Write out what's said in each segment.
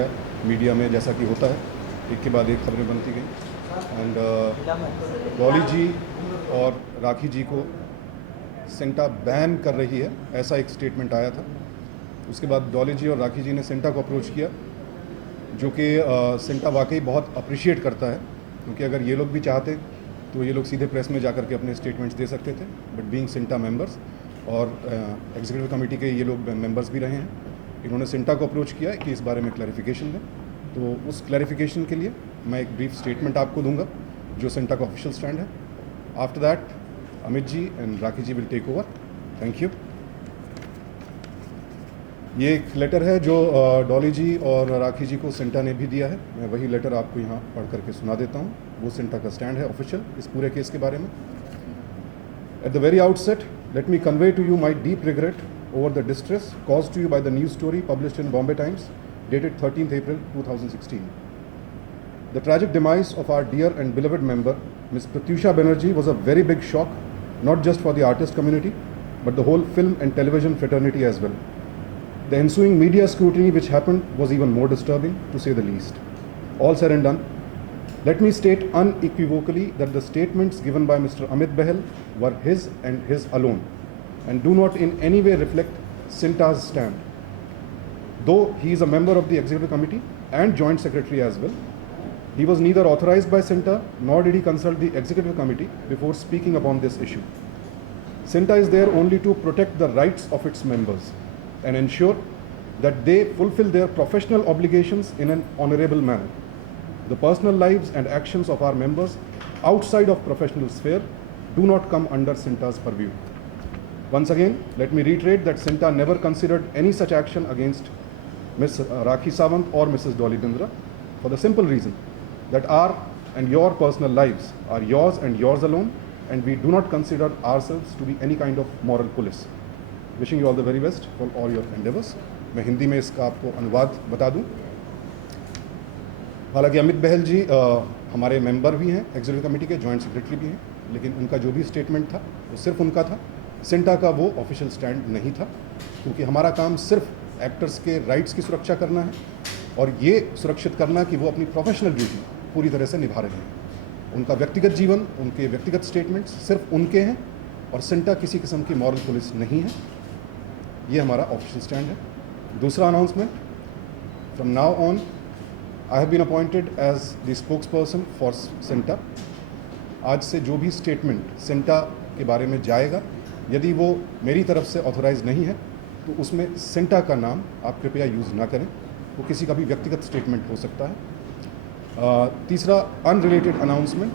गया मीडिया में, जैसा कि होता है, एक के बाद एक खबरें बनती गई। एंड डॉली जी और राखी जी को सेंटा बैन कर रही है, ऐसा एक स्टेटमेंट आया था। उसके बाद डॉली जी और राखी जी ने सेंटा को अप्रोच किया, जो कि सेंटा वाकई बहुत अप्रिशिएट करता है, क्योंकि अगर ये लोग भी चाहते तो ये लोग सीधे प्रेस में जाकर के अपने स्टेटमेंट्स दे सकते थे। बट बीइंग सेंटा मेंबर्स और एग्जीक्यूटिव कमेटी के ये लोग मेंबर्स भी रहे हैं, इन्होंने सेंटा को अप्रोच किया है कि इस बारे में क्लैरिफिकेशन दें। तो उस क्लैरिफिकेशन के लिए मैं एक ब्रीफ स्टेटमेंट आपको दूंगा जो सेंटा का ऑफिशियल स्टैंड है। After that Amit ji and Rakhi ji will take over. Thank you. ये एक लेटर है जो डॉली जी और राखी जी को सेंटा ने भी दिया है। मैं वही लेटर आपको यहाँ पढ़ करके सुना देता हूँ। वो सेंटा का स्टैंड है ऑफिशियल इस पूरे केस के बारे में। At the very outset, let me convey to you my deep regret over the distress caused to you by the news story published in Bombay Times dated 13th April 2016. The tragic demise of our dear and beloved member, Ms. Pratyusha Banerjee, was a very big shock, not just for the artist community, but the whole film and television fraternity as well. The ensuing media scrutiny which happened was even more disturbing, to say the least. All said and done, let me state unequivocally that the statements given by Mr. Amit Bahal were his and his alone, and do not in any way reflect Sinta's stand. Though he is a member of the executive committee and joint secretary as well, he was neither authorized by Sinta nor did he consult the executive committee before speaking upon this issue. Sinta is there only to protect the rights of its members and ensure that they fulfill their professional obligations in an honorable manner. The personal lives and actions of our members outside of professional sphere do not come under Sinta's purview. Once again, let me reiterate that Sinta never considered any such action against Ms. Rakhi Sawant or Mrs. Dolly Bindra, for the simple reason that our and your personal lives are yours and yours alone, and we do not consider ourselves to be any kind of moral police. Wishing you all the very best for all your endeavors. मैं हिंदी में इसका आपको अनुवाद बता दूं। हालांकि अमित बहल जी हमारे member भी हैं, एग्जीक्यूटिव कमेटी के जॉइंट सेक्रेटरी भी हैं, लेकिन उनका जो भी स्टेटमेंट था वो सिर्फ उनका था। सेंटा का वो ऑफिशियल स्टैंड नहीं था, क्योंकि हमारा काम सिर्फ एक्टर्स के राइट्स की सुरक्षा करना है और ये सुरक्षित करना कि वो अपनी प्रोफेशनल ड्यूटी पूरी तरह से निभा रहे हैं। उनका व्यक्तिगत जीवन, उनके व्यक्तिगत स्टेटमेंट्स सिर्फ उनके हैं और सेंटा किसी किस्म की मॉरल पुलिस नहीं है। ये हमारा ऑफिशियल स्टैंड है। दूसरा announcement, from now on I have been appointed as the spokesperson for CINTAA. आज से जो भी स्टेटमेंट सेंटा के बारे में जाएगा, यदि वो मेरी तरफ से ऑथोराइज नहीं है तो उसमें सेंटा का नाम आप कृपया यूज़ ना करें, वो किसी का भी व्यक्तिगत स्टेटमेंट हो सकता है। तीसरा अनरिलेटेड अनाउंसमेंट,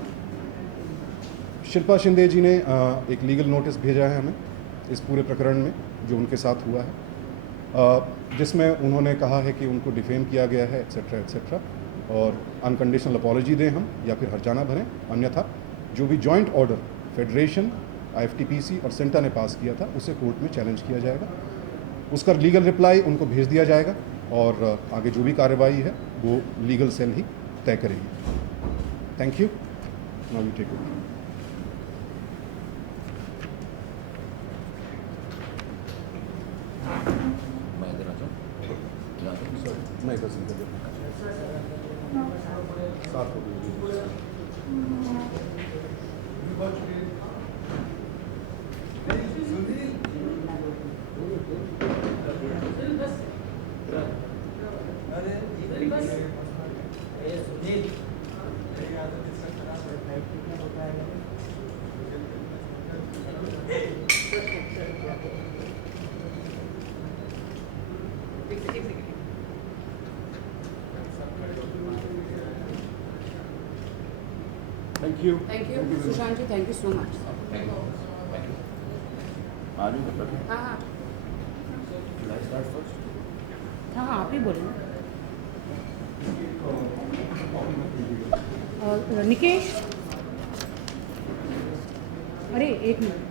शिल्पा शिंदे जी ने एक लीगल नोटिस भेजा है हमें इस पूरे प्रकरण में जो उनके साथ हुआ है, जिसमें उन्होंने कहा है कि उनको डिफेम किया गया है एट्सेट्रा एट्सेट्रा, और अनकंडीशनल अपॉलॉजी दें हम या फिर हर्जाना भरें, अन्यथा जो भी जॉइंट ऑर्डर फेडरेशन, IFTPC और सेंटा ने पास किया था उसे कोर्ट में चैलेंज किया जाएगा। उसका लीगल रिप्लाई उनको भेज दिया जाएगा और आगे जो भी कार्रवाई है वो लीगल सेल ही तय करेगी। Thank you. Now you take over. मैं इधर से साथ हो Thank you. Thank you, Sushant ji. Thank you so much. Thank you. हाँ, Should I start first? हाँ, आप ही बोले ना। निकेश, अरे एक मिनट,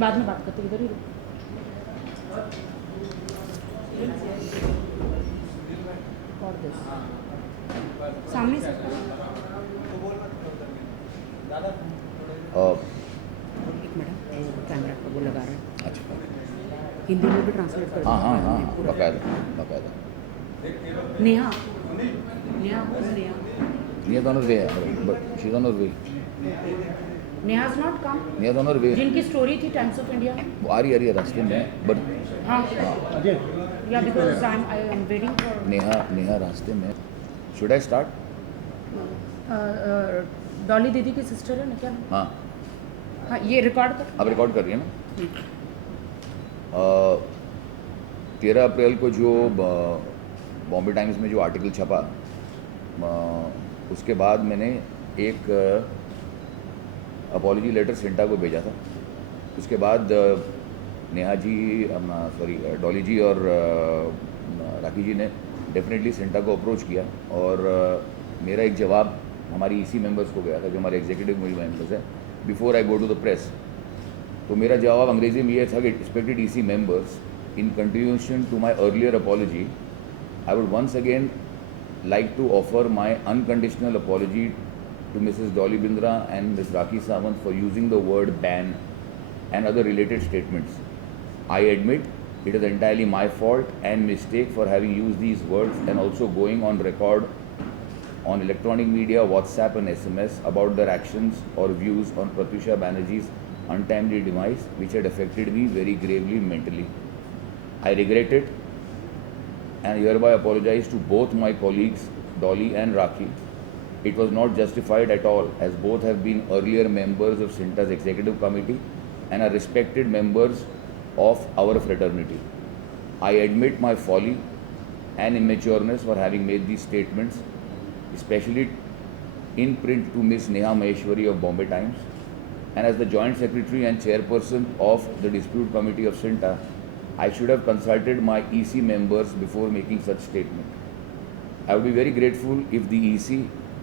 बाद में बात करते, इधर ही सामने से एक मिनट, कैमरा का वो लगा रहे हैं। अच्छा, हिंदी में भी ट्रांसलेट कर हाँ, बाकायदा। Neha. Neha, who's Neha? Neha's on her way, but she's on her way. Neha's not come. Neha's on her way. जिनकी स्टोरी थी टाइम्स ऑफ इंडिया में. वो आ रही है रास्ते में, बट हाँ. या because I am waiting for. Neha रास्ते में. Should I start? डॉली दीदी की सिस्टर है ना क्या? हाँ, हाँ, ये रिकॉर्ड कर. आप रिकॉर्ड कर रही है ना? 13 अप्रैल को जो बॉम्बे टाइम्स में जो आर्टिकल छपा, उसके बाद मैंने एक अपॉलॉजी लेटर सिंटा को भेजा था. उसके बाद नेहा जी, डॉली जी और राखी जी ने डेफिनेटली सिंटा को अप्रोच किया, और मेरा एक जवाब हमारी ईसी मेंबर्स को गया था, जो हमारे एग्जीक्यूटिव मेंबर्स हैं, before I go to the press. तो मेरा जवाब अंग्रेजी में ये था कि respected EC members, in continuation to my earlier apology, I would once again like to offer my unconditional apology to Mrs. Dolly Bindra and Ms. Rakhi Sawant for using the word ban and other related statements. I admit it is entirely my fault and mistake for having used these words and also going on record on electronic media, WhatsApp and SMS about their actions or views on Pratyusha Banerjee's untimely demise, which had affected me very gravely mentally. I regret it and hereby apologize to both my colleagues Dolly and Rakhi. It was not justified at all, as both have been earlier members of Sinta's executive committee and are respected members of our fraternity. I admit my folly and immatureness for having made these statements, especially in print to Ms. Neha Maheshwari of Bombay Times, and as the Joint Secretary and Chairperson of the Dispute Committee of Sinta, I should have consulted my EC members before making such statement. I would be very grateful if the EC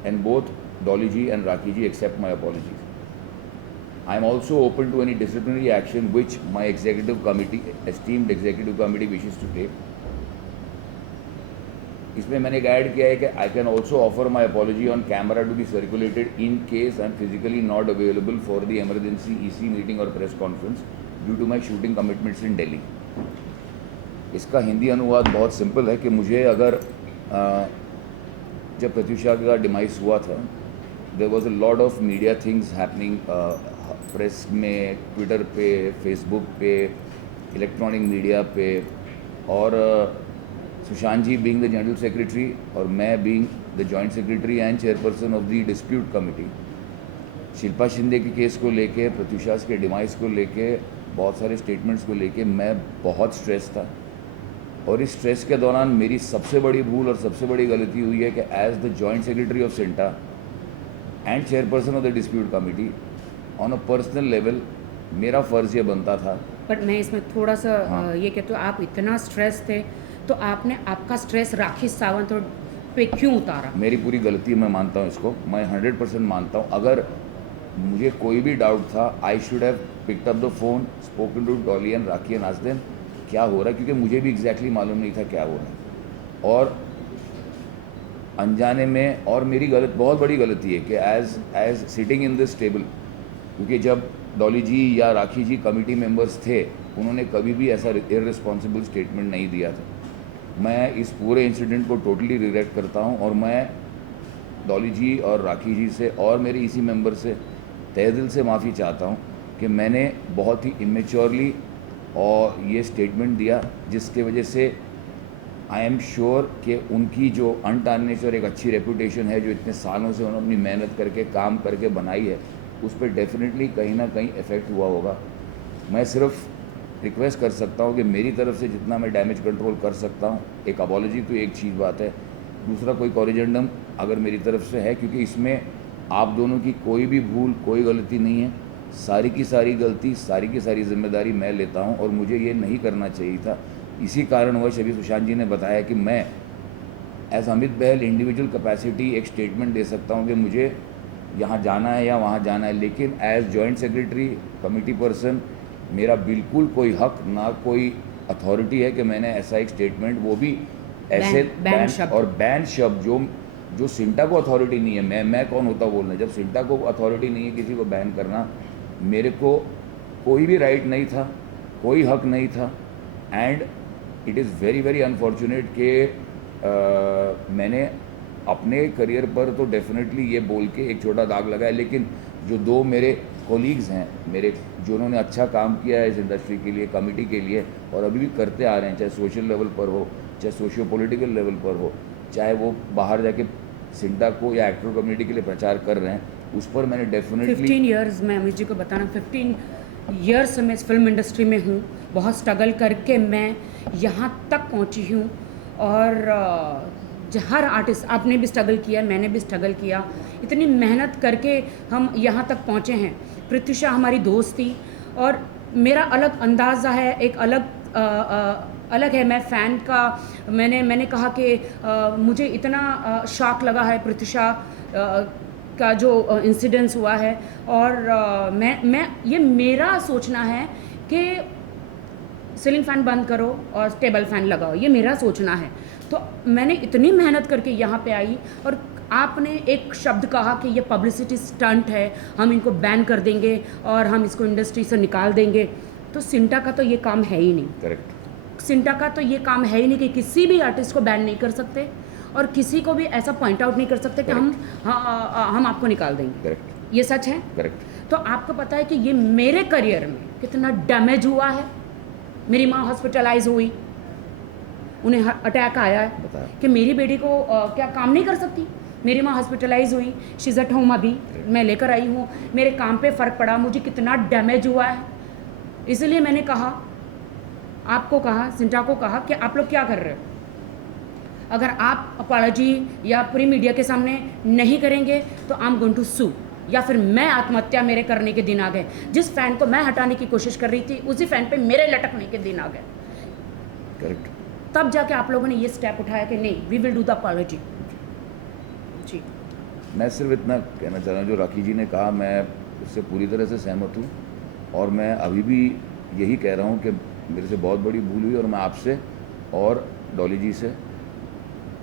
and both Dolly ji and Rakhi ji accept my apologies. I am also open to any disciplinary action which my esteemed executive committee wishes to take. इसमें मैंने guide किया है कि I can also offer my apology on camera to be circulated in case I am physically not available for the emergency EC meeting or press conference due to my shooting commitments in Delhi. इसका हिंदी अनुवाद बहुत simple है कि मुझे अगर जब प्रत्युषा का demise हुआ था, there was a lot of media things happening, press में, ट्विटर पे, फेसबुक पे, इलेक्ट्रॉनिक मीडिया पे, और Sushant ji being the general secretary और मैं being the joint secretary and chairperson of the dispute committee, Shilpa Shinde के केस को लेके, प्रत्युषा के डिमाइस को लेके, बहुत सारे स्टेटमेंट्स को लेके मैं बहुत स्ट्रेस था. और इस स्ट्रेस के दौरान मेरी सबसे बड़ी भूल और सबसे बड़ी गलती हुई है कि as the joint secretary of CINTAA and chairperson of the dispute committee, on a personal level मेरा फ़र्ज़ ये बनता था. बट मैं इसमें थोड़ा सा हाँ. ये कहते हो, आप इतना स्ट्रेस थे तो आपने आपका स्ट्रेस राखी सावंत पे क्यों उतारा? मेरी पूरी गलती, मैं मानता हूँ इसको, मैं 100% मानता हूँ. अगर मुझे कोई भी डाउट था, I should have picked up the phone, spoken to Dolly and Rakhi and asked them क्या हो रहा है, क्योंकि मुझे भी एग्जैक्टली मालूम नहीं था क्या हो रहा है. और अनजाने में, और मेरी बहुत बड़ी गलती है कि as sitting in this table, क्योंकि जब डॉली जी या राखी जी कमेटी मेंबर्स थे, उन्होंने कभी भी ऐसा इररिस्पॉन्सिबल स्टेटमेंट नहीं दिया था. मैं इस पूरे इंसिडेंट को टोटली रिग्रेट करता हूँ, और मैं डॉली जी और राखी जी से और मेरे इसी मेंबर से तहे दिल से माफ़ी चाहता हूँ कि मैंने बहुत ही इमेच्योरली और ये स्टेटमेंट दिया, जिसके वजह से आई एम श्योर कि उनकी जो अनटार्निश्ड और एक अच्छी रेपुटेशन है, जो इतने सालों से उन्होंने अपनी मेहनत करके काम करके बनाई है, उस पर डेफिनेटली कहीं ना कहीं इफ़ेक्ट हुआ होगा. मैं सिर्फ रिक्वेस्ट कर सकता हूँ कि मेरी तरफ से जितना मैं डैमेज कंट्रोल कर सकता हूँ, एक अपॉलॉजी तो एक चीज़ बात है, दूसरा कोई कॉरिजेंडम अगर मेरी तरफ से है, क्योंकि इसमें आप दोनों की कोई भी भूल, कोई गलती नहीं है. सारी की सारी गलती, सारी की सारी जिम्मेदारी मैं लेता हूं, और मुझे ये नहीं करना चाहिए था. इसी कारणवश अभी सुशांत जी ने बताया कि मैं एज अमित बहल इंडिविजुअल कैपेसिटी एक स्टेटमेंट दे सकता हूं कि मुझे यहाँ जाना है या वहाँ जाना है, लेकिन as joint secretary, committee person, मेरा बिल्कुल कोई हक ना कोई अथॉरिटी है कि मैंने ऐसा एक स्टेटमेंट, वो भी ऐसे बैन शब्द जो सिंटा को अथॉरिटी नहीं है. मैं कौन होता बोलना, जब सिंटा को अथॉरिटी नहीं है किसी को बैन करना, मेरे को कोई भी राइट नहीं था, कोई हक नहीं था. And it is very very unfortunate कि मैंने अपने करियर पर तो डेफिनेटली ये बोल के एक छोटा दाग लगाया, लेकिन जो दो मेरे कोलीग्स हैं मेरे, जो उन्होंने अच्छा काम किया है इस इंडस्ट्री के लिए, कमिटी के लिए, और अभी भी करते आ रहे हैं, चाहे सोशल लेवल पर हो, चाहे सोशियो पॉलिटिकल लेवल पर हो, चाहे वो बाहर जाके सिंटा को या एक्टर कम्युनिटी के लिए प्रचार कर रहे हैं, उस पर मैंने डेफिनेटली 15 इयर्स, मैं अमित जी को बताना, 15 इयर्स से मैं इस फिल्म इंडस्ट्री में हूँ। बहुत स्ट्रगल करके मैं यहाँ तक पहुँची हूँ। और हर आर्टिस्ट, आपने भी स्ट्रगल किया, मैंने भी स्ट्रगल किया, इतनी मेहनत करके हम यहाँ तक पहुँचे हैं। प्रत्युषा हमारी दोस्त थी और मेरा अलग अंदाज़ा है, एक अलग है। मैं फ़ैन का, मैंने कहा कि मुझे इतना शॉक लगा है प्रत्युषा का जो इंसिडेंस हुआ है। और मैं ये मेरा सोचना है कि सीलिंग फ़ैन बंद करो और टेबल फ़ैन लगाओ, ये मेरा सोचना है। तो मैंने इतनी मेहनत करके यहाँ पे आई और आपने एक शब्द कहा कि ये पब्लिसिटी स्टंट है, हम इनको बैन कर देंगे और हम इसको इंडस्ट्री से निकाल देंगे। तो सिंटा का तो ये काम है ही नहीं। करेक्ट। सिंटा का तो ये काम है ही नहीं कि किसी भी आर्टिस्ट को बैन नहीं कर सकते और किसी को भी ऐसा पॉइंट आउट नहीं कर सकते कि हम आपको निकाल देंगे। करेक्ट। ये सच है। करेक्ट। तो आपको पता है कि ये मेरे करियर में कितना डैमेज हुआ है। मेरी माँ हॉस्पिटलाइज हुई, उन्हें अटैक आया है बताया। कि मेरी बेटी को क्या काम नहीं कर सकती। मेरी माँ हॉस्पिटलाइज हुई, शी इज़ एट होम, अभी मैं लेकर आई हूँ। मेरे काम पे फ़र्क पड़ा, मुझे कितना डैमेज हुआ है। इसलिए मैंने कहा, आपको कहा, सिंटा को कहा कि आप लोग क्या कर रहे हो। अगर आप अपॉलॉजी या पूरी मीडिया के सामने नहीं करेंगे तो आई एम गोइंग टू सू, या फिर मैं आत्महत्या, मेरे करने के दिन आ गए। जिस फ़ैन को मैं हटाने की कोशिश कर रही थी, उसी फ़ैन पे मेरे लटकने के दिन आ गए। करेक्ट। तब जाके आप लोगों ने ये स्टेप उठाया कि नहीं, we will do the apology. जी, मैं सिर्फ इतना कहना चाह रहा हूँ, जो राखी जी ने कहा मैं उससे पूरी तरह से सहमत हूँ, और मैं अभी भी यही कह रहा हूँ कि मेरे से बहुत बड़ी भूल हुई, और मैं आपसे और डॉली जी से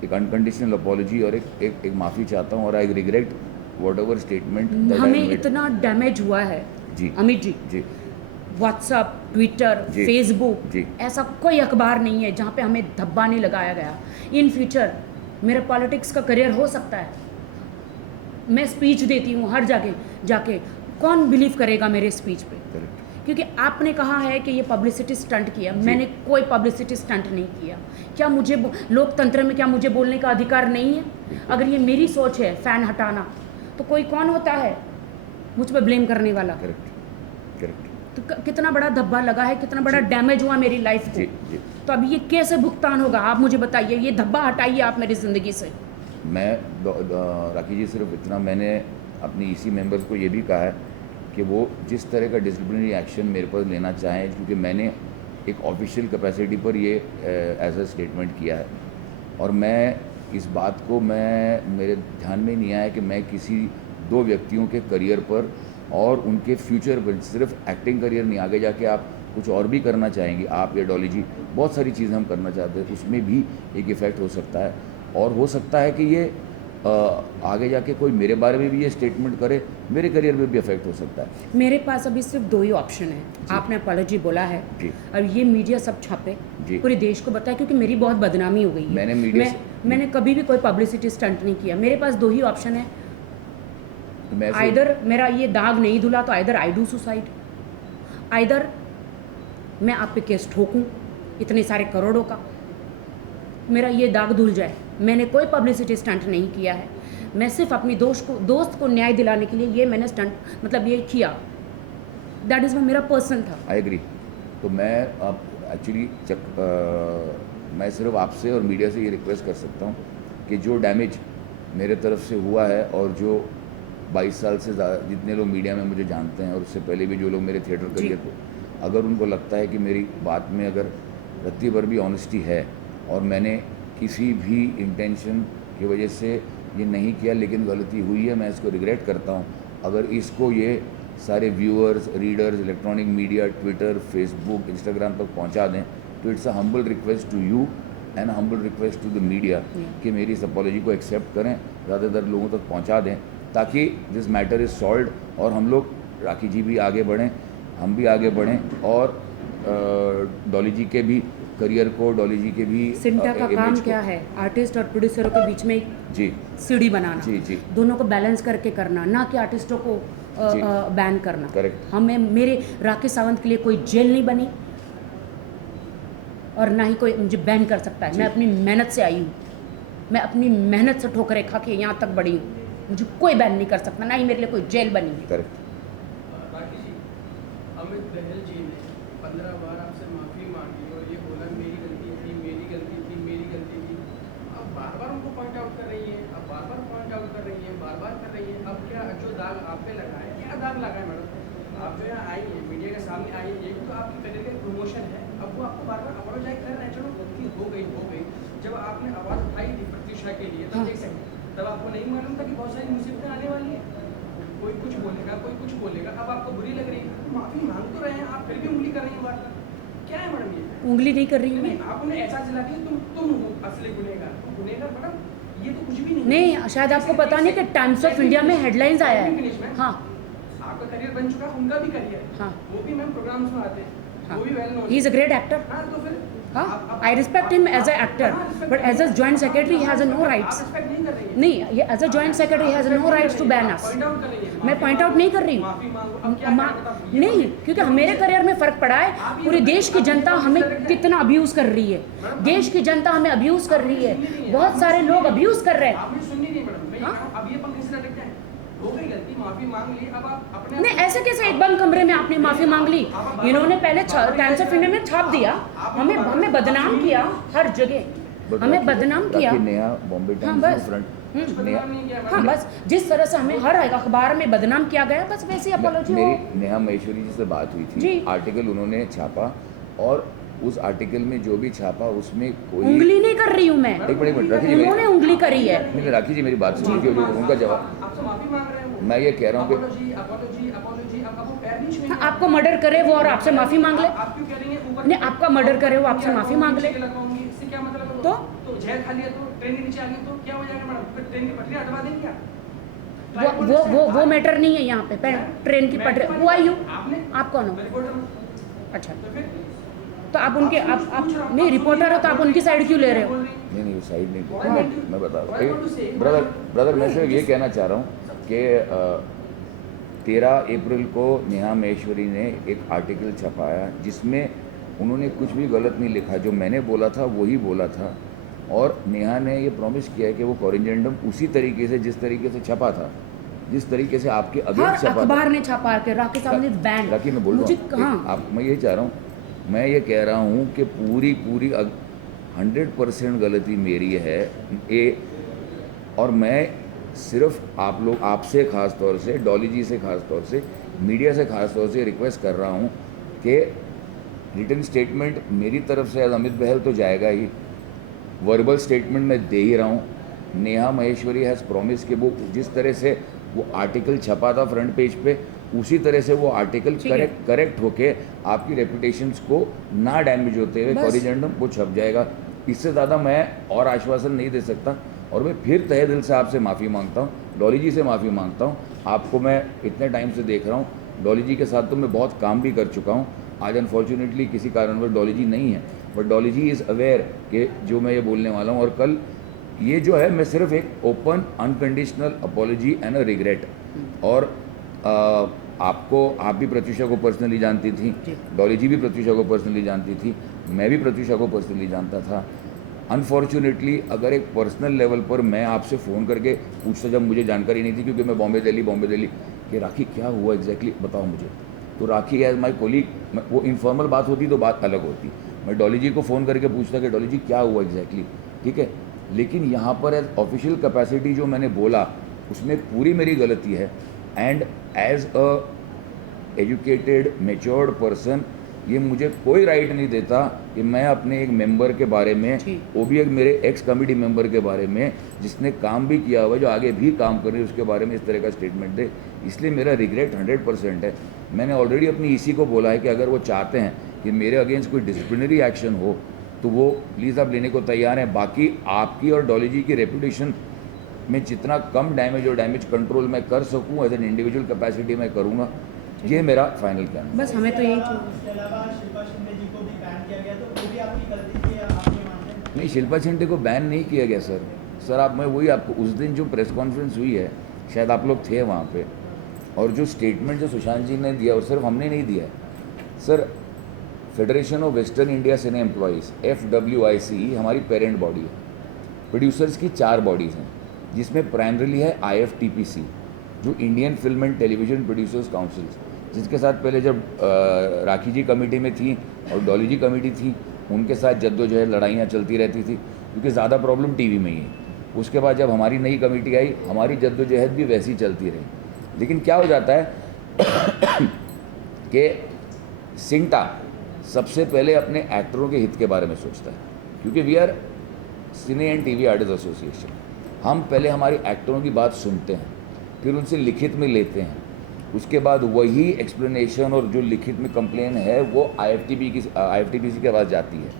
एक अनकंडीशनल अपॉलॉजी और एक माफ़ी चाहता हूँ, और I regret what ever statement हमें इतना डैमेज हुआ है जी अमित जी। जी व्हाट्सअप, ट्विटर, जी, फेसबुक, जी। ऐसा कोई अखबार नहीं है जहाँ पे हमें धब्बा नहीं लगाया गया। इन फ्यूचर मेरा पॉलिटिक्स का करियर हो सकता है। मैं स्पीच देती हूँ हर जगह जाके, कौन बिलीव करेगा मेरे स्पीच पे? करेक्ट। क्योंकि आपने कहा है कि ये पब्लिसिटी स्टंट किया, मैंने कोई पब्लिसिटी स्टंट नहीं किया। क्या मुझे लोकतंत्र में क्या मुझे बोलने का अधिकार नहीं है? अगर ये मेरी सोच है फ़ैन हटाना, तो कोई कौन होता है मुझ पर ब्लेम करने वाला? करेक्ट। करेक्ट। तो कितना बड़ा धब्बा लगा है, कितना बड़ा डैमेज हुआ मेरी लाइफ को। जी जी। तो अब ये कैसे भुगतान होगा, आप मुझे बताइए। ये धब्बा हटाइए आप मेरी ज़िंदगी से। मैं राखी जी सिर्फ इतना, मैंने अपनी ईसी मेंबर्स को ये भी कहा है कि वो जिस तरह का डिसिप्लिनरी एक्शन मेरे पर लेना चाहें, क्योंकि मैंने एक ऑफिशियल कैपेसिटी पर ये एज अ स्टेटमेंट किया है, और मैं इस बात को मेरे ध्यान में नहीं आया कि मैं किसी दो व्यक्तियों के करियर पर और उनके फ्यूचर पर, सिर्फ एक्टिंग करियर नहीं, आगे जाके आप कुछ और भी करना चाहेंगे, आप या डॉली जी, बहुत सारी चीज़ें हम करना चाहते हैं, उसमें भी एक इफ़ेक्ट हो सकता है। और हो सकता है कि ये आगे जाके कोई मेरे बारे में भी ये स्टेटमेंट करे, मेरे करियर में भी इफेक्ट हो सकता है। मेरे पास अभी सिर्फ दो ही ऑप्शन है। आपने अपॉलॉजी बोला है जी। और ये मीडिया सब छापे, जी। पूरे देश को बताया, क्योंकि मेरी बहुत बदनामी हो गई है। मैंने मीडिया मैंने कभी भी कोई पब्लिसिटी स्टंट नहीं किया। मेरे पास दो ही ऑप्शन है, आइदर मेरा ये दाग नहीं धुला तो either I do suicide, either मैं आप पे केस ठोकूं इतने सारे करोड़ों का, मेरा ये दाग धुल जाए। मैंने कोई पब्लिसिटी स्टंट नहीं किया है। मैं सिर्फ अपनी दोस्त को न्याय दिलाने के लिए ये मैंने स्टंट, मतलब ये किया। दैट इज़ वो मेरा पर्सन था। I agree. तो मैं अब एक्चुअली मैं सिर्फ आपसे और मीडिया से ये रिक्वेस्ट कर सकता हूँ कि जो डैमेज मेरे तरफ से हुआ है, और जो 22 साल से जितने लोग मीडिया में मुझे जानते हैं, और उससे पहले भी जो लोग मेरे थिएटर करियर को, अगर उनको लगता है कि मेरी बात में अगर रत्ती भर भी ऑनेस्टी है, और मैंने किसी भी इंटेंशन की वजह से ये नहीं किया, लेकिन गलती हुई है, मैं इसको रिग्रेट करता हूँ। अगर इसको ये सारे viewers, readers, electronic media, Twitter, Facebook, Instagram तक पहुँचा दें, तो it's a humble request to you and humble request to the media कि मेरी इस अपॉलॉजी को एक्सेप्ट करें, ज़्यादातर लोगों तक पहुँचा दें, ताकि दिस मैटर इज़ सॉल्व्ड, और हम लोग, राखी जी भी आगे बढ़ें, हम भी आगे बढ़ें, और डॉली जी के भी करियर को डॉली जी के भी सिंटा का काम image को- क्या है? आर्टिस्ट और प्रोड्यूसरों के बीच में एक जी सीढ़ी बनाना, जी जी दोनों को बैलेंस करके करना, ना कि आर्टिस्टों को जी। बैन करना। करेक्ट हमें मेरे राकेश सावंत के लिए कोई जेल नहीं बनी और ना ही कोई मुझे बैन कर सकता है। जी। मैं अपनी मेहनत से आई हूँ, मैं अपनी मेहनत से ठोकरें खा के यहाँ तक बढ़ी हूँ। मुझे कोई बैन नहीं कर सकता, ना ही मेरे लिए कोई जेल बनी है। करेक्ट राकेश जी, अमित बहल जी ने 15 बार आपसे माफ़ी मांगी और ये बोला मेरी गलती थी, मेरी गलती थी, मेरी गलती थी। अब बार बार उनको पॉइंट आउट कर रही हैं, अब बार बार पॉइंट आउट कर रही हैं, बार बार कर रही हैं। अब क्या जो दाग आप पे लगा है, क्या दाग लगा है मैडम? आप जो यहाँ आई हैं, मीडिया के सामने आई हैं, ये भी तो आपकी करियर का प्रमोशन है। अब वो आपको बार बार अपोलोजाइज कर रहे हैं, चलो गलती हो गई हो गई। जब आपने आवाज़ उठाई थी प्रत्युषा के लिए, तब हाँ। एक सेकंड, तब आपको नहीं मालूम था कि बहुत सारी मुसीबतें आने वाली हैं। कोई कुछ बोलेगा, कोई कुछ बोलेगा, अब आपको बुरी लग रही है, माफी मांग तो रहे हैं आप, फिर भी उंगली कर रही हैं बार बार। क्या है मैडम ये? उंगली नहीं कर रही हूँ नहीं, मैं। आप उन्हें ऐसा दिला दिया तुम हो असली गुनहगार। तो गुनहगार मैडम ये तो कुछ भी नहीं है। नहीं, शायद आपको पता नहीं कि टाइम्स ऑफ इंडिया में हेडलाइंस आया है। हाँ आपका करियर बन चुका है, उनका भी करियर है। हाँ वो भी मैम प्रोग्राम्स में आते हैं, हाँ, वो भी well known. He is a great actor. हाँ तो फिर हाँ, I respect him as an actor, but as a joint secretary, he has no rights. आप रिस्पेक्ट नहीं कर रही हैं। नहीं, ये as a joint secretary has no rights to ban us. Point out कर रही हैं। मैं पॉइंट आउट नहीं कर रही हूँ। माफी मांगो, अब क्या करें बताओ? नहीं, क्योंकि मेरे करियर में फ़र्क पड़ा है। पूरे देश की जनता हमें कितना अब्यूज़ कर रही है, देश की जनता हमें अब्यूज़ कर रही है, बहुत सारे लोग अब्यूज़ कर रहे हैं। आपने सुन नहीं रही मैडम, मैं ये हाँ? कह रहा हूं, अब ये पंखे से लटक जाए, हो गई गलती, माफी मांग ली, अब आप अपने नहीं, ऐसे कैसे एक बंद कमरे में आपने माफ़ी मांग ली? इन्होंने पहले टाइम्स ऑफ इंडिया में छाप दिया, हमें बदनाम किया हर जगह, But हमें राखी- बदनाम किया। राखी नेहा बॉम्बे हाँ, टाइम्स बस। फ्रंट कुछ नेहा बदनाम नहीं किया हाँ, मैडम। बस जिस तरह से हमें हर अखबार में बदनाम किया गया, बस वैसी अपॉलॉजी हो। मेरी नेहा महेश्वरी जी से बात हुई थी, जी। आर्टिकल उन्होंने छापा और उस आर्टिकल में जो भी छापा उसमें कोई उंगली नहीं कर रही हूँ मैं, एक मिनट राखी जी उन्होंने उंगली करी है। नहीं राखी जी मेरी बात सुनिए कि उनका जवाब आपसे माफी मांग रहे हैं वो। मैं ये कह रहा हूँ कि अपॉलॉजी अपॉलॉजी अपॉलॉजी, अब वो पैर नहीं छुएंगे। हाँ, आपको मर्डर करे वो और आपसे माफ़ी मांग ले। आप क्यों कह रही हैं ऊपर? नहीं, आपका मर्डर करे वो आपसे माफ़ी मांग ले। लगाऊंगी, इससे क्या मतलब है? तो जहर खा लिया तो ट्रेन के नीचे आ गई तो क्या हो जाएगा मैडम? फिर ट्रेन की पटरी हटवा देंगे क्या? वो मैटर नहीं है यहाँ पे। ट्रेन की पटरी, वो आई हूँ। आपने आप कौन हो? रिपोर्टर, अच्छा, तो फिर तो आप उनके आप नहीं रिपोर्टर हो तो आप उनकी साइड क्यों ले रहे हो? नहीं वो साइड नहीं Why don't you- मैं बता why don't you say- रहा ब्रदर मैं सिर्फ ये कहना चाह रहा हूँ कि 13 अप्रैल को नेहा महेश्वरी ने एक आर्टिकल छपाया जिसमें उन्होंने कुछ भी गलत नहीं लिखा, जो मैंने बोला था वही बोला था। और नेहा ने ये प्रॉमिस किया कि वो कॉरिजेंडम उसी तरीके से जिस तरीके से छपा था, जिस तरीके से आपके हर अगेंस्ट छपा था। अखबार ने छापा के राकेश साहब ने बैन। राखी मैं बोल रहा मुझे हूँ कहाँ? मैं ये चाह रहा हूँ, मैं ये कह रहा हूँ कि पूरी 100% गलती मेरी है और मैं सिर्फ आप लोग आपसे ख़ास तौर से, डॉली जी से ख़ास तौर से, मीडिया से ख़ास तौर से रिक्वेस्ट कर रहा हूँ कि रिटन स्टेटमेंट मेरी तरफ से अमित बहल तो जाएगा ही, वर्बल स्टेटमेंट मैं दे ही रहा हूँ। नेहा महेश्वरी हैज़ प्रॉमिस कि वो जिस तरह से वो आर्टिकल छपा था फ्रंट पेज पे, उसी तरह से वो आर्टिकल करेक्ट होके आपकी रेपुटेशंस को ना डैमेज होते हुए कॉरिजेंडम वो छप जाएगा। इससे ज़्यादा मैं और आश्वासन नहीं दे सकता। और मैं फिर तहे दिल से आपसे माफ़ी मांगता हूँ, डॉली जी से माफ़ी मांगता हूँ। आपको मैं इतने टाइम से देख रहा हूँ, डॉली जी के साथ तो मैं बहुत काम भी कर चुका हूँ। आज अनफॉर्चुनेटली किसी कारणवश डॉली जी नहीं है, but Dolly ji is aware कि जो मैं ये बोलने वाला हूँ। और कल ये जो है मैं सिर्फ एक open unconditional apology and a regret. और आप भी प्रत्युषा को पर्सनली जानती थी, डॉली जी भी प्रत्युषा को पर्सनली जानती थी, मैं भी प्रत्युषा को पर्सनली जानता था। अनफॉर्चुनेटली अगर एक पर्सनल लेवल पर मैं आपसे फ़ोन करके पूछता, जब मुझे जानकारी नहीं थी क्योंकि मैं बॉम्बे दिल्ली कि राखी क्या हुआ एग्जैक्टली बताओ मुझे, तो राखी एज माई कोलीग, वो इनफॉर्मल बात होती तो बात अलग होती। मैं डॉली जी को फ़ोन करके पूछता कि डॉली जी क्या हुआ एग्जैक्टली, ठीक है। लेकिन यहाँ पर एज ऑफिशियल कैपेसिटी जो मैंने बोला उसमें पूरी मेरी गलती है। And as a educated matured person ये मुझे कोई राइट नहीं देता कि मैं अपने एक मेंबर के बारे में, वो भी एक मेरे एक्स कमेटी मेंबर के बारे में जिसने काम भी किया हुआ, जो आगे भी काम कर रही है, उसके बारे में इस तरह का स्टेटमेंट दे। इसलिए मेरा रिग्रेट 100% है। मैंने ऑलरेडी अपनी ईसी को बोला है कि अगर वो चाहते हैं कि मेरे अगेंस्ट कोई डिसिप्लिनरी एक्शन हो तो वो प्लीज़ आप लेने को तैयार हैं। बाकी आपकी और डॉली जी की रेपुटेशन में जितना कम डैमेज और डैमेज कंट्रोल मैं कर सकूं एज एन इंडिविजुअल कैपेसिटी मैं करूंगा। ये मेरा फाइनल कहना है। बस हमें तो यही चाहिए। इसके अलावा शिल्पा शिंदे जी को भी बैन किया गया, तो वो भी आपकी गलती थी, आप ये मानते हैं? नहीं, शिल्पा शिंदे को बैन नहीं किया गया सर आप मैं वही आपको उस दिन जो प्रेस कॉन्फ्रेंस हुई है, शायद आप लोग थे वहाँ पे, और जो स्टेटमेंट जो सुशांत जी ने दिया, और सिर्फ हमने नहीं दिया है sir, federation of western India cine employees FWICE हमारी पेरेंट बॉडी है। प्रोड्यूसर्स की 4 बॉडीज़ हैं, जिसमें प्राइमरीली है IFTPC जो Indian film and television producers council, जिसके साथ पहले जब राखी जी कमेटी में थी और डॉली जी कमेटी थी, उनके साथ जद्दोजहद लड़ाइयाँ चलती रहती थी, क्योंकि ज़्यादा प्रॉब्लम टीवी में ही है। उसके बाद जब हमारी नई कमेटी आई, हमारी जद्दोजहद भी वैसी चलती रही। लेकिन क्या हो जाता है कि सिंटा सबसे पहले अपने एक्टरों के हित के बारे में सोचता है, क्योंकि we are cine and TV artist association. हम पहले हमारे एक्टरों की बात सुनते हैं, फिर उनसे लिखित में लेते हैं, उसके बाद वही एक्सप्लेनेशन और जो लिखित में कंप्लेन है वो IFTPC के पास जाती है।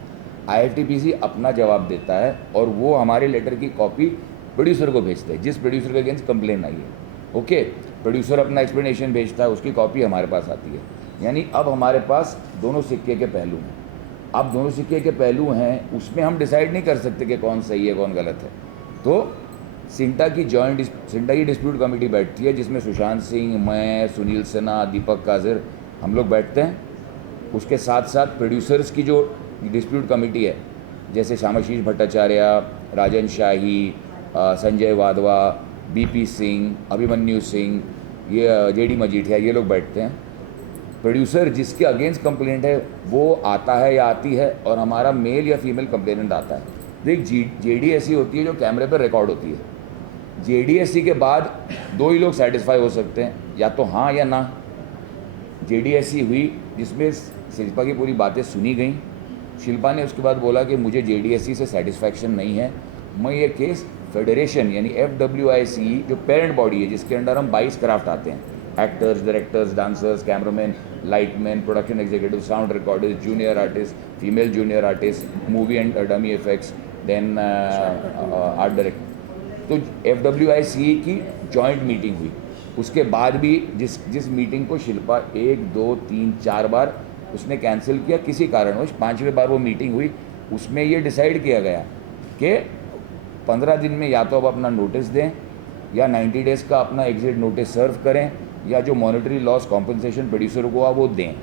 IFTPC अपना जवाब देता है और वो हमारे लेटर की कॉपी प्रोड्यूसर को भेजता है, जिस प्रोड्यूसर के अगेंस्ट कंप्लेन आई है। ओके, प्रोड्यूसर अपना एक्सप्लेनेशन भेजता है, उसकी कॉपी हमारे पास आती है। यानी अब हमारे पास दोनों सिक्के के पहलू हैं। अब दोनों सिक्के के पहलू हैं, उसमें हम डिसाइड नहीं कर सकते कि कौन सही है कौन गलत है। तो सिंटा की डिस्प्यूट कमेटी बैठती है, जिसमें सुशांत सिंह, मैं, सुनील सिन्हा, दीपक काजर, हम लोग बैठते हैं। उसके साथ साथ प्रोड्यूसर्स की जो डिस्प्यूट कमेटी है, जैसे श्यामाशीष भट्टाचार्य, राजन शाही, संजय वाधवा, BP सिंह, अभिमन्यु सिंह, ये JD मजीठिया, ये लोग बैठते हैं। प्रोड्यूसर जिसके अगेंस्ट कंप्लेंट है वो आता है या आती है, और हमारा मेल या फीमेल कंप्लेनेंट आता है। देख, JD ऐसी होती है जो कैमरे पर रिकॉर्ड होती है। JDSC के बाद 2 ही लोग सेटिस्फाई हो सकते हैं, या तो हाँ या ना। JDSC हुई जिसमें शिल्पा की पूरी बातें सुनी गई। शिल्पा ने उसके बाद बोला कि मुझे JDSC से सेटिस्फैक्शन नहीं है, मैं ये केस फेडरेशन यानी FWICE जो पेरेंट बॉडी है, जिसके अंडर हम 22 क्राफ्ट आते हैं, actors, directors, dancers, cameraman, lightman, production executive, sound recorders, junior artist, female junior artist, movie and dummy effects, then art director. तो FWICE की जॉइंट मीटिंग हुई। उसके बाद भी जिस मीटिंग को शिल्पा 1, 2, 3, 4 बार उसने कैंसिल किया किसी कारणवश, 5वें बार वो मीटिंग हुई, उसमें ये डिसाइड किया गया कि 15 दिन में या तो अब अपना नोटिस दें, या 90 डेज़ का अपना एग्जिट नोटिस सर्व करें, या जो मॉनेटरी लॉस कॉम्पनसेशन प्रोड्यूसर को हुआ वो दें।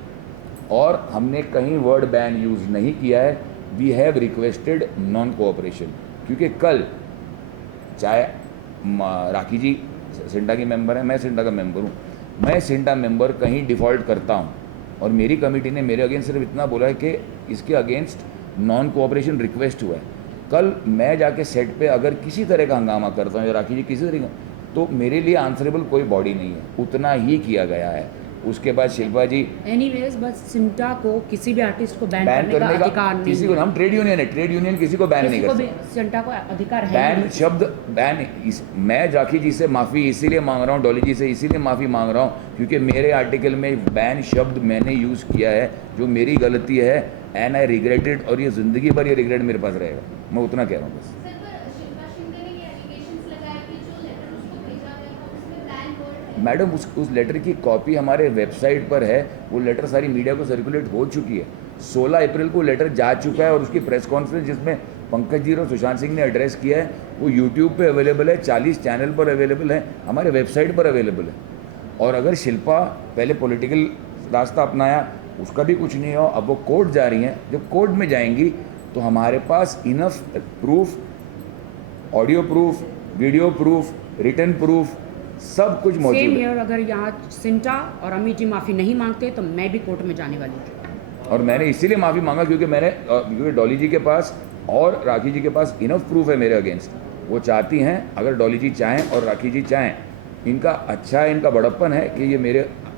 और हमने कहीं वर्ड बैन यूज़ नहीं किया है। We have requested non cooperation, क्योंकि कल चाहे राखी जी सिंटा की मेंबर है, मैं सिंटा का मेंबर हूँ, मैं सिंटा मेंबर कहीं डिफ़ॉल्ट करता हूँ और मेरी कमेटी ने मेरे अगेंस्ट सिर्फ इतना बोला है कि इसके अगेंस्ट नॉन कोऑपरेशन रिक्वेस्ट हुआ है। कल मैं जाके सेट पे अगर किसी तरह का हंगामा करता हूँ या राखी जी किसी तरह का, तो मेरे लिए आंसरेबल कोई बॉडी नहीं है, उतना ही किया गया है। उसके बाद शिल्पा जी एनीवेज, बस सिंटा को किसी भी आर्टिस्ट को बैन करने का अधिकार नहीं किसी को, हम ट्रेड यूनियन है, ट्रेड यूनियन किसी को बैन नहीं कर सकता। सिंटा को अधिकार है बैन नहीं। शब्द बैन मैं राखी जी से माफ़ी इसीलिए मांग रहा हूँ, डॉली जी से इसीलिए माफ़ी मांग रहा हूँ क्योंकि मेरे आर्टिकल में बैन शब्द मैंने यूज़ किया है, जो मेरी गलती है, एंड आई रिग्रेटेड, और ये ज़िंदगी भर ये रिग्रेट मेरे पास रहेगा। मैं उतना कह रहा हूँ बस। मैडम उस लेटर की कॉपी हमारे वेबसाइट पर है, वो लेटर सारी मीडिया को सर्कुलेट हो चुकी है। 16 अप्रैल को लेटर जा चुका है, और उसकी प्रेस कॉन्फ्रेंस जिसमें पंकज जी और सुशांत सिंह ने एड्रेस किया है वो यूट्यूब पे अवेलेबल है, 40 चैनल पर अवेलेबल है, हमारे वेबसाइट पर अवेलेबल है। और अगर शिल्पा पहले पॉलिटिकल रास्ता अपनाया, उसका भी कुछ नहीं हो, अब वो कोर्ट जा रही हैं, जब कोर्ट में जाएंगी तो हमारे पास enough proof, audio proof, video proof, written proof, सब कुछ मौजूद सेम है। हियर, अगर यहाँ सिंटा और अमित जी माफ़ी नहीं मांगते तो मैं भी कोर्ट में जाने वाली हूँ। और मैंने इसीलिए माफ़ी मांगा क्योंकि डॉली जी के पास और राखी जी के पास इनफ प्रूफ है मेरे अगेंस्ट। वो चाहती हैं, अगर डॉली जी चाहें और राखी जी चाहें, इनका अच्छा है, इनका बड़प्पन है कि ये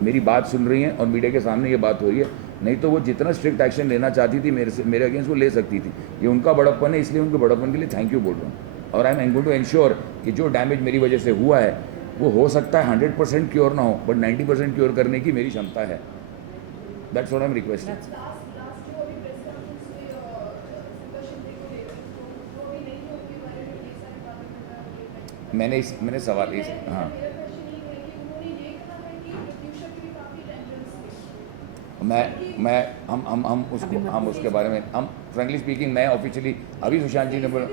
मेरी बात सुन रही हैं और मीडिया के सामने ये बात हो रही है। नहीं तो वो जितना स्ट्रिक्ट एक्शन लेना चाहती थी मेरे अगेंस्ट वो ले सकती थी। ये उनका बड़प्पन है, इसलिए उनके बड़प्पन के लिए थैंक यू बोल रहा हूँ। और I am going to ensure कि जो डैमेज मेरी वजह से हुआ है वो हो सकता है 100% क्योर ना हो, बट 90% क्योर करने की मेरी क्षमता है। That's what I am requesting. मैंने सवाल हाँ मैं हम उसके बारे में हम फ्रेंकली स्पीकिंग मैं ऑफिशियली अभी सुशांत जी ने बोला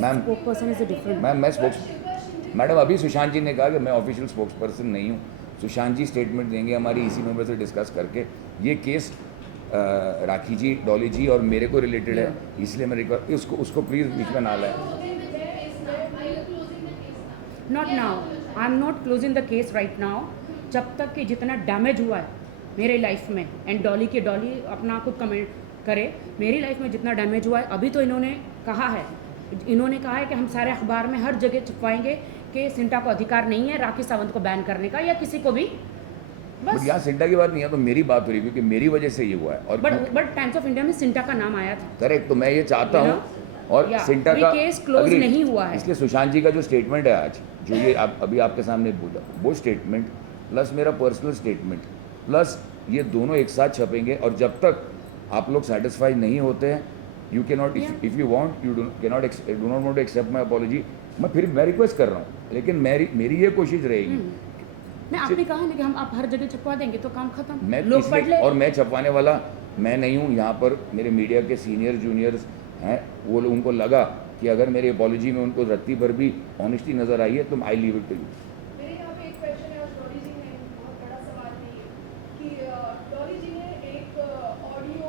ma'am spoke person is a different मैं स्पोक्स मैडम अभी सुशांत जी ने कहा कि मैं ऑफिशियल स्पोक्स पर्सन नहीं हूँ। सुशांत जी स्टेटमेंट देंगे हमारी इसी मेंबर से डिस्कस करके। ये केस राखी जी, डॉली जी और मेरे को रिलेटेड है, इसलिए मैं रिक्वेस्ट उसको प्लीज़ बीच में ना लाए। Not now, I am not closing the case right now. जब तक कि जितना डैमेज हुआ है मेरे लाइफ में, एंड डॉली अपना खुद कमेंट करे, मेरी लाइफ में जितना डैमेज हुआ है, अभी तो इन्होंने कहा है कि हम सारे अखबार में हर जगह छपवाएंगे कि सिंटा को अधिकार नहीं है राखी सावंत को बैन करने का या किसी को भी। बट बस यहाँ सिंटा की बात नहीं है, तो मेरी बात हो रही है क्योंकि मेरी वजह से ये हुआ है। और बट टाइम्स ऑफ इंडिया में सिंटा का नाम आया था। करेक्ट, तो मैं ये चाहता You हूँ और Yeah, सिंटा अभी का केस क्लोज agree, नहीं हुआ है। इसलिए सुशांत जी का जो स्टेटमेंट है आज, जो ये अभी आपके सामने बोला, वो स्टेटमेंट प्लस मेरा पर्सनल स्टेटमेंट प्लस ये दोनों एक साथ छपेंगे। और जब तक आप लोग सेटिस्फाई नहीं होते हैं, you can not, if you want you do not want to accept my apology. मैं रिक्वेस्ट कर रहा हूँ, लेकिन मेरी ये कोशिश रहेगी। नहीं, आपने कहा ना कि आप हर जगह छपवा देंगे तो काम खत्म, मैं लोग पढ़ ले। और मैं छपवाने वाला मैं नहीं हूँ। यहाँ पर मेरे मीडिया के सीनियर जूनियर्स हैं, वो लोग उनको लगा कि अगर मेरी अपॉलॉजी में उनको रत्ती भर भी ऑनेस्टी नज़र आई है तो I leave it to you. मेरे यहाँ पे एक क्वेश्चन है, और डॉली जी ने बहुत बड़ा सवाल नहीं है कि डॉली जी ने एक ऑडियो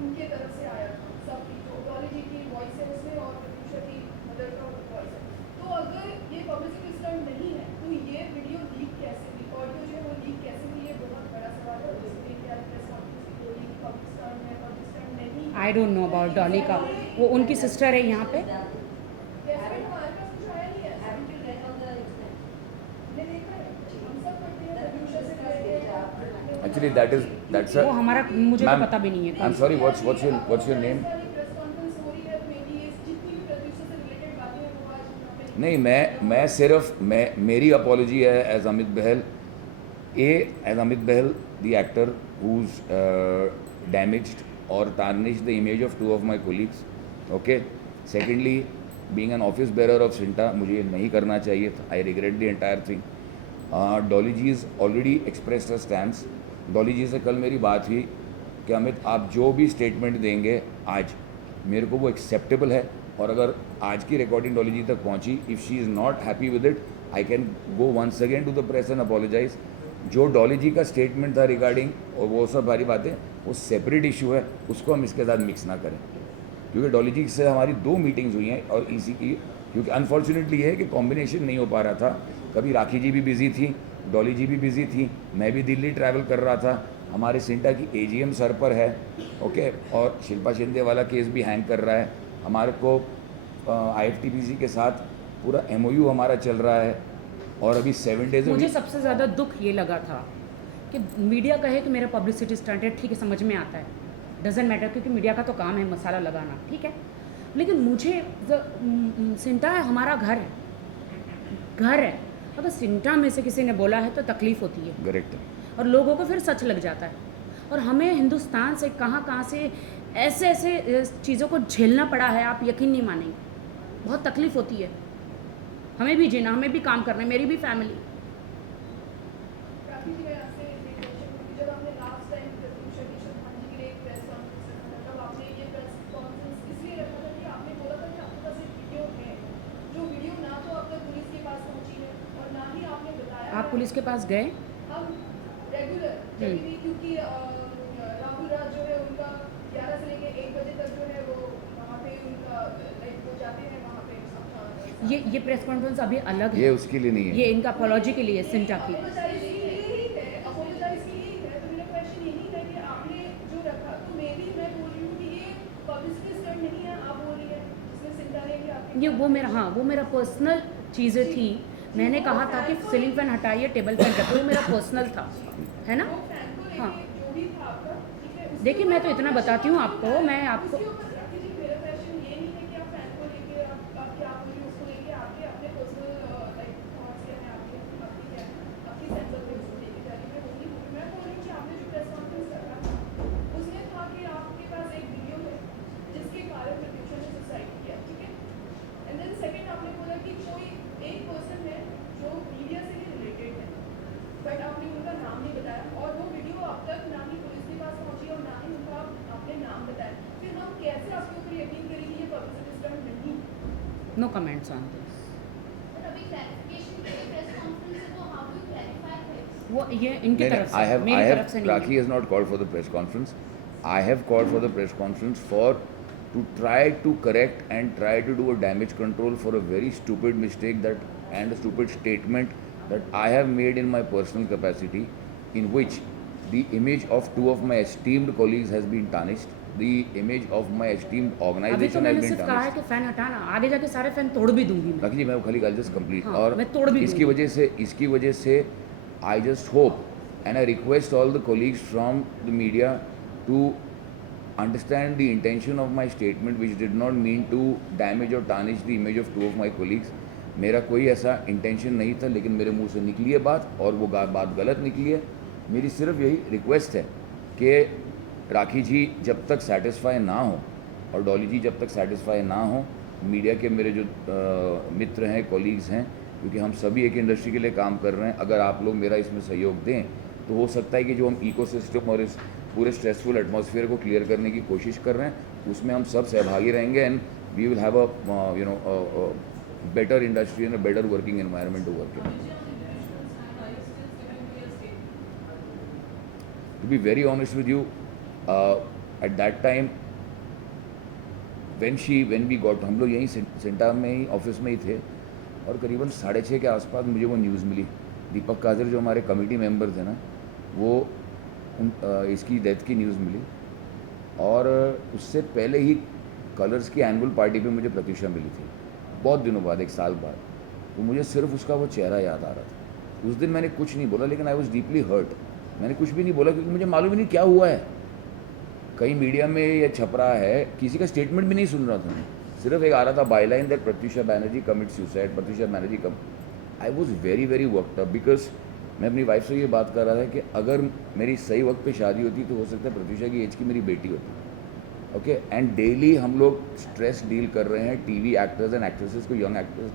उनके तरफ से आया था, सबकी जो डॉली जी की वॉइस है उसमें और प्रत्युषा की मदर का वॉइस है। तो अगर ये पब्लिसिटी स्टंट नहीं है तो ये वीडियो लीक कैसे हुई, ऑडियो जो है वो लीक कैसे हुई, ये बहुत बड़ा सवाल है। जिसमें क्या प्रेस कॉन्फ्रेंस की बोली कि पब्लिक स्टंट है, पब्लिक स्टंट नहीं। I don't know about Dolly का, वो उनकी सिस्टर है यहाँ पे। कैसे भी हमारे पास कुछ आया नहीं है, हमने देखा है, हम सब करते हैं प्रत्युषा से करते हैं। एक्चुअली दैट्स वो हमारा, मुझे तो मैम, पता भी नहीं है। I am sorry, what's your name? Press conference हो रही है तो मेरी ये जितनी भी प्रत्युषा से रिलेटेड बातें हैं वो आज यहाँ पे नहीं, मैं सिर्फ मेरी अपॉलॉजी है as Amit Bahl, as Amit Bahl the actor whose damaged और tarnished the image of 2 of my colleagues. Okay. Secondly, being an office bearer of Sinta, मुझे ये नहीं करना चाहिए था. I regret the entire thing. Dolly ji is already expressed a stance. Dolly ji से कल मेरी बात हुई कि अमित आप जो भी स्टेटमेंट देंगे आज, मेरे को वो एक्सेप्टेबल है। और अगर आज की रिकॉर्डिंग डॉली जी तक पहुंची, if she is not happy with it, I can go once again to the press and apologise. जो डॉली जी का स्टेटमेंट था रिगार्डिंग और वो सब सारी बातें, वो सेपरेट इशू है, उसको हम इसके साथ मिक्स ना करें। क्योंकि डॉली जी से हमारी 2 मीटिंग्स हुई हैं और इसी की, क्योंकि अनफॉर्चुनेटली ये है कि कॉम्बिनेशन नहीं हो पा रहा था। कभी राखी जी भी बिज़ी थी, डॉली जी भी बिज़ी थी, मैं भी दिल्ली ट्रैवल कर रहा था, हमारे सिंटा की AGM सर पर है, ओके, और शिल्पा शिंदे वाला केस भी हैंग कर रहा है। हमारे को IFTPC के साथ पूरा MOU हमारा चल रहा है और अभी 7 डेज मुझे सबसे ज़्यादा दुख ये लगा था कि मीडिया कहे कि मेरा पब्लिसिटी स्टंट है, ठीक है, समझ में आता है, डजेंट मैटर, क्योंकि मीडिया का तो काम है मसाला लगाना, ठीक है। लेकिन मुझे सिंटा है, हमारा घर है। अगर सिंटा में से किसी ने बोला है तो तकलीफ़ होती है, करेक्ट, और लोगों को फिर सच लग जाता है। और हमें हिंदुस्तान से कहाँ से ऐसे चीज़ों को झेलना पड़ा है, आप यकीन नहीं मानेंगे। बहुत तकलीफ़ होती है, हमें भी जीना, हमें भी काम करना है, मेरी भी फैमिली। राखी जी, मैं आपसे एक क्वेश्चन पूछूं, जब आपने लास्ट टाइम प्रत्युषा की श्रद्धांजलि के लिए एक प्रेस कॉन्फ्रेंस रखा था, तब आपने ये प्रेस कॉन्फ्रेंस इसलिए रखा था कि आपने बोला था कि आपके पास एक वीडियो है, जो वीडियो ना तो अब तक पुलिस के पास पहुंची है और ना ही आपने बताया। आप पुलिस के पास गए? हम रेगुलर जब भी, क्योंकि राहुल राज जो है उनका 11 से लेके 1 बजे तक जो है वो वहाँ पे उनका लाइक वो जाते हैं वहाँ पे। ये प्रेस कॉन्फ्रेंस अभी अलग है, ये उसके लिए नहीं है, ये इनका अपॉलॉजी के लिए, सिंटा की। अपोलोजाइज के लिए ही है। तो मेरा क्वेश्चन यही है कि आपने जो रखा, तो मैं बोल रही हूँ कि ये पब्लिसिटी स्टंट नहीं है, आप बोल रही है जिसमें सिंटा ने कि आपके ये वो मेरा पर्सनल चीज़ें थी। मैंने कहा था कि सीलिंग फैन हटाइए, टेबल फैन रखो, वो मेरा पर्सनल था, है ना। वो फैन को लेके हाँ, जो भी था आपका, ठीक है। देखिए मैं तो इतना बताती हूँ आपको, मैं आपको उसके ऊपर राखी जी, मेरा क्वेश्चन ये नहीं है कि आप फैन को लेके आप क्या बोल रही हो, उसको लेके आपके अपने पर्सनल लाइक थॉट्स क्या हैं, आपकी क्या है, आपकी सेंस ऑफ उसको लेके जा रही है। मैं बोल रही हूँ कि आपने जो प्रेस कॉन्फ्रेंस रखा था उसमें था कि आपके पास एक वीडियो है जिसके कारण प्रत्युषा ने सुसाइड किया, ठीक है। एंड देन सेकंड आपने बोला कि कोई एक पर्सन है जो मीडिया से ही रिलेटेड है, no comments on this. But अभी clarification के लिए press conference है, तो how do you clarify things? वो ये इनकी तरफ से है, मेरी तरफ से नहीं Rakhi है। has not called for the press conference. I have called for the press conference for to try to correct and try to do a damage control for a very stupid mistake that and a stupid statement that I have made in my personal capacity, in which the image of two of my esteemed colleagues has been tarnished. The image of my esteemed अभी तो organization has मैंने been सिर्फ कहा है tarnished. कि fan हटाना, आगे जाके सारे फैन तोड़ भी दूंगी मैं। राखी जी मैं खाली जस्ट कंप्लीट हाँ, और मैं तोड़ भी इसकी वजह से I just hope and I request all the colleagues from the media to understand the intention of my statement which did not mean to damage or tarnish the image of two of my colleagues. मेरा कोई ऐसा intention नहीं था, लेकिन मेरे मुंह से निकली है बात और वो बात गलत निकली है। मेरी सिर्फ यही रिक्वेस्ट है कि राखी जी जब तक सेटिस्फाई ना हो और डॉली जी जब तक सेटिस्फाई ना हो, मीडिया के मेरे जो मित्र हैं, कॉलीग्स हैं, क्योंकि हम सभी एक इंडस्ट्री के लिए काम कर रहे हैं, अगर आप लोग मेरा इसमें सहयोग दें तो हो सकता है कि जो हम इकोसिस्टम और इस पूरे स्ट्रेसफुल एटमॉस्फेयर को क्लियर करने की कोशिश कर रहे हैं उसमें हम सब सहभागी रहेंगे and we will have a better industry and a better working environment to work in. To be very honest with you, at that time when we got, हम लोग यहीं सेंटा में ही ऑफिस में ही थे और करीबन 6:30 के आसपास मुझे वो न्यूज़ मिली। दीपक काजर जो हमारे कमेटी मेंबर थे ना, वो इसकी डेथ की न्यूज़ मिली और उससे पहले ही कलर्स की एनुअल पार्टी पे मुझे प्रतीक्षा मिली थी, बहुत दिनों बाद, 1 साल बाद। तो मुझे सिर्फ उसका वो चेहरा याद आ रहा था। उस दिन मैंने कुछ नहीं बोला, लेकिन आई वॉज डीपली हर्ट। मैंने कुछ भी नहीं बोला क्योंकि मुझे मालूम ही नहीं क्या हुआ है। कहीं मीडिया में ये छप रहा है, किसी का स्टेटमेंट भी नहीं सुन रहा था मैं, सिर्फ एक आ रहा था byline that Pratyusha Banerjee commit suicide, Pratyusha Banerjee come. I was very very worked up because मैं अपनी वाइफ से ये बात कर रहा था कि अगर मेरी सही वक्त पे शादी होती तो हो सकता है प्रत्युषा की एज की मेरी बेटी होती। ओके, एंड डेली हम लोग स्ट्रेस डील कर रहे हैं, टीवी एक्टर्स एंड एक्ट्रेसेस को, यंग एक्टर्स।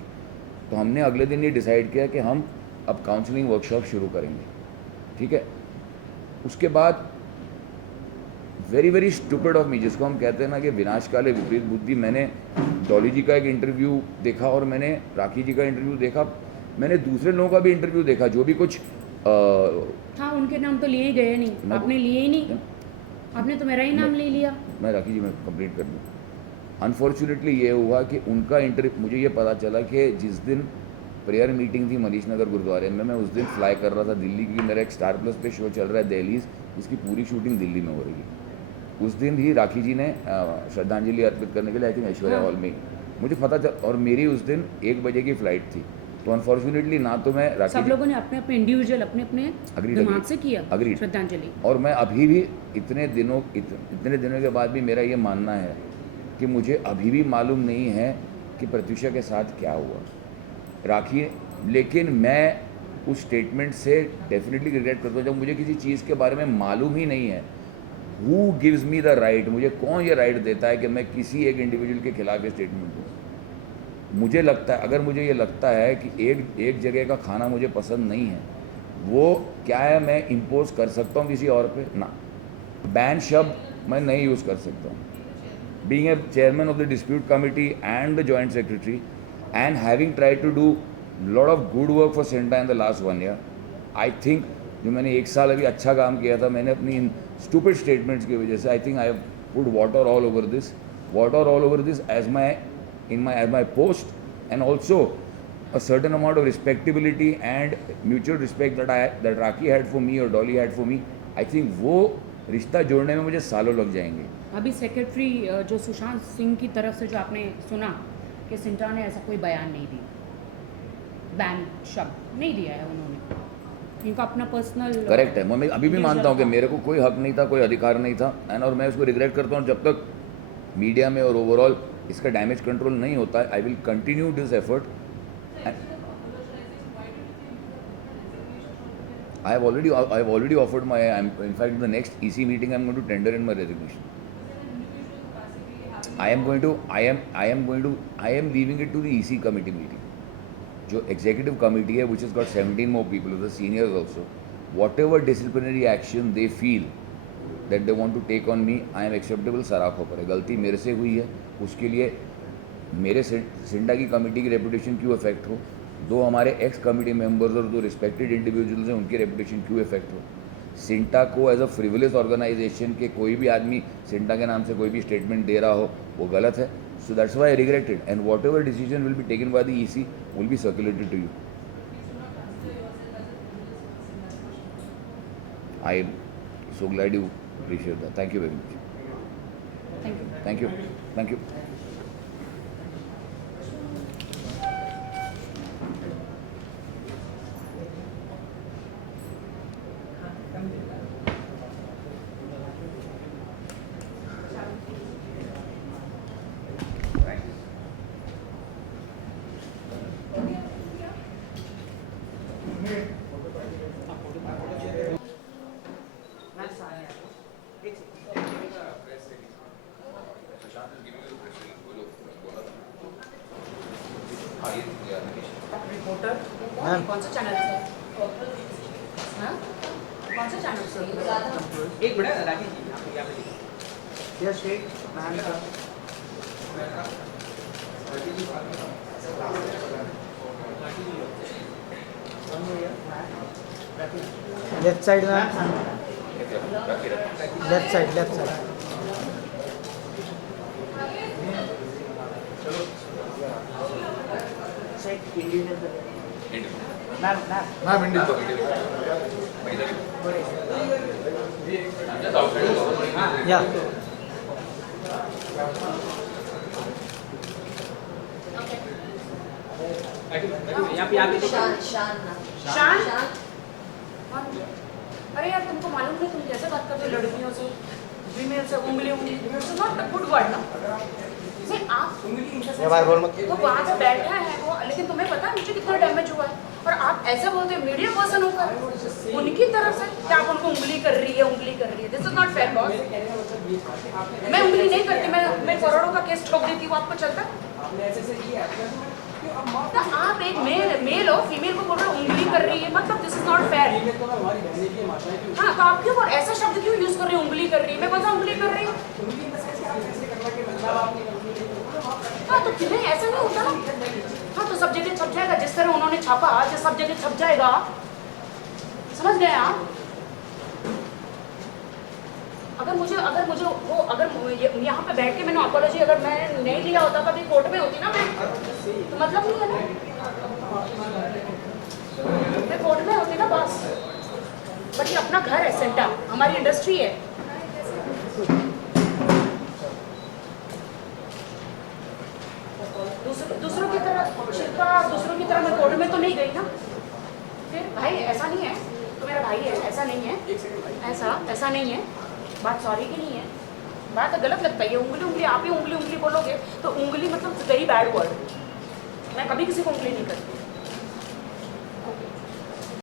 तो हमने अगले दिन ये डिसाइड किया कि हम अब काउंसलिंग वर्कशॉप शुरू करेंगे, ठीक है। उसके बाद very very stupid of me, जिसको हम कहते हैं ना कि विनाशकाले विपरीत बुद्धि, मैंने डॉली जी का एक इंटरव्यू देखा और मैंने राखी जी का इंटरव्यू देखा, मैंने दूसरे लोगों का भी इंटरव्यू देखा जो भी कुछ हाँ, उनके नाम तो लिए गए नहीं, आपने लिए ही नहीं, आपने तो मेरा ही नाम ले लिया। मैं राखी जी मैं कंप्लीट कर दूँ। अनफॉर्चुनेटली ये हुआ कि उनका इंटरव्यू, मुझे ये पता चला कि जिस दिन प्रेयर मीटिंग थी मनीष नगर गुरुद्वारे में, मैं उस दिन फ्लाई कर रहा था दिल्ली की। मेरा एक स्टार प्लस पे शो चल रहा है दहलीज, जिसकी पूरी शूटिंग दिल्ली में हो रही है। उस दिन ही राखी जी ने श्रद्धांजलि अर्पित करने के लिए आई थिंक ऐश्वर्या हॉल में, मुझे पता चल, और मेरी उस दिन 1 बजे की फ़्लाइट थी। तो अनफॉर्चुनेटली ना तो मैं राखी सब लोगों ने अपने अपने इंडिविजुअल अपने दिमाग से किया श्रद्धांजलि। और मैं अभी भी इतने दिनों के बाद भी मेरा ये मानना है कि मुझे अभी भी मालूम नहीं है कि प्रत्युषा के साथ क्या हुआ राखी। लेकिन मैं उस स्टेटमेंट से डेफिनेटली रिग्रेट करता हूँ। जब मुझे किसी चीज़ के बारे में मालूम ही नहीं है, who gives me the right, मुझे कौन ये राइट देता है कि मैं किसी एक इंडिविजुअल के खिलाफ ये स्टेटमेंट दूँ। मुझे लगता है, अगर मुझे ये लगता है कि एक जगह का खाना मुझे पसंद नहीं है, वो क्या है मैं इम्पोज कर सकता हूँ किसी और पे? ना, बैन शब्द मैं नहीं यूज़ कर सकता हूँ। Being a chairman of the dispute committee and the joint secretary and having try to do lot of good work for Santa in the last 1 year, I think जो मैंने 1 साल अभी अच्छा काम किया था, मैंने अपनी इन स्टूपिड स्टेटमेंट्स की वजह से, I think I have put water all over this as my post, and also a certain amount of respectability and mutual respect that Rakhi had for me or Dolly had for me, I think वो रिश्ता जोड़ने में मुझे सालों लग जाएंगे। अभी secretary जो सुशांत सिंह की तरफ से जो आपने सुना कि सिंटा ने ऐसा कोई बयान नहीं दिया, बैन शब्द नहीं दिया है उन्होंने, इनका अपना पर्सनल करेक्ट है। मैं अभी भी मानता हूँ कि मेरे को कोई हक नहीं था, कोई अधिकार नहीं था, एंड और मैं उसको रिग्रेट करता हूँ। जब तक मीडिया में और ओवरऑल इसका डैमेज कंट्रोल नहीं होता है, I will continue this effort. I have already offered my, in fact, the next EC meeting I am going to tender in my resignation. I am leaving it to the EC committee meeting. जो executive committee है, which has got 17 more people, the seniors also, whatever disciplinary action they feel that they want to take on me, I am acceptable। सराखों पर है, गलती मेरे से हुई है, उसके लिए मेरे सिंटा की कमेटी की रेपुटेशन क्यों इफेक्ट हो, दो हमारे एक्स कमेटी मेंबर्स और दो रिस्पेक्टेड इंडिविजुअल्स हैं उनकी रेपुटेशन क्यों इफेक्ट हो। सिंटा को एज अ फ्रिवलेस ऑर्गेनाइजेशन के कोई भी आदमी सिंटा के नाम से कोई भी स्टेटमेंट दे रहा हो वो गलत है। So that's why I regret it and whatever decision will be taken by the EC will be circulated to you. I am so glad you appreciate that. Thank you very much. Thank you. Thank you. Thank you. कौन सा channel से? हाँ? कौन सा channel से? एक minute राखी जी यहाँ पे yes state ma'am left side ma'am, left side ma'am या यहाँ पे शान? अरे यार तुमको मालूम नहीं तुम कैसे बात करते हो लड़कियों से, फीमेल से, उंगली नॉट अ गुड वर्ड ना। आप वो वहाँ पे बैठा है वो, लेकिन तुम्हें पता है मुझे कितना डैमेज हुआ है और आप ऐसे बोलते हो मीडिया पर्सन होकर उनकी तरफ से कि आप उनको उंगली कर रही है। This is not fair boss. मैं उंगली नहीं करती, मैं करोड़ों का केस ठोक देती हूँ, आपको चलता है? तो आप एक मेल हो, फीमेल को बोल रहे हो उंगली कर रही है, मतलब दिस इज नॉट फेयर। हाँ, तो आप क्यों ऐसा शब्द क्यों यूज कर रही है उंगली कर रही है? मैं कौन सा उंगली कर रही हूँ? हाँ, तो नहीं ऐसा नहीं होता ना। हाँ, तो सब जगह छप जाएगा, जिस तरह उन्होंने छापा आज सब जगह छप जाएगा। समझ गए आप? अगर मुझे यहाँ पे बैठ के मैंने अपॉलॉजी अगर मैं नहीं लिया होता कभी कोर्ट में होती ना मैं, तो मतलब नहीं है ना, मैं कोर्ट में होती ना बस। बट ये अपना घर है सेंटा, हमारी इंडस्ट्री है। दूसरों की तरह शिल्पा, दूसरों की तरह मैं कोर्ट में तो नहीं गई ना। फिर भाई ऐसा नहीं है, तो मेरा भाई है, ऐसा नहीं है, ऐसा नहीं है। बात सॉरी की नहीं है, बात गलत लगता है। उंगली आप ही उंगली बोलोगे तो उंगली मतलब वेरी बैड वर्ड। मैं कभी किसी को उंगली नहीं करती।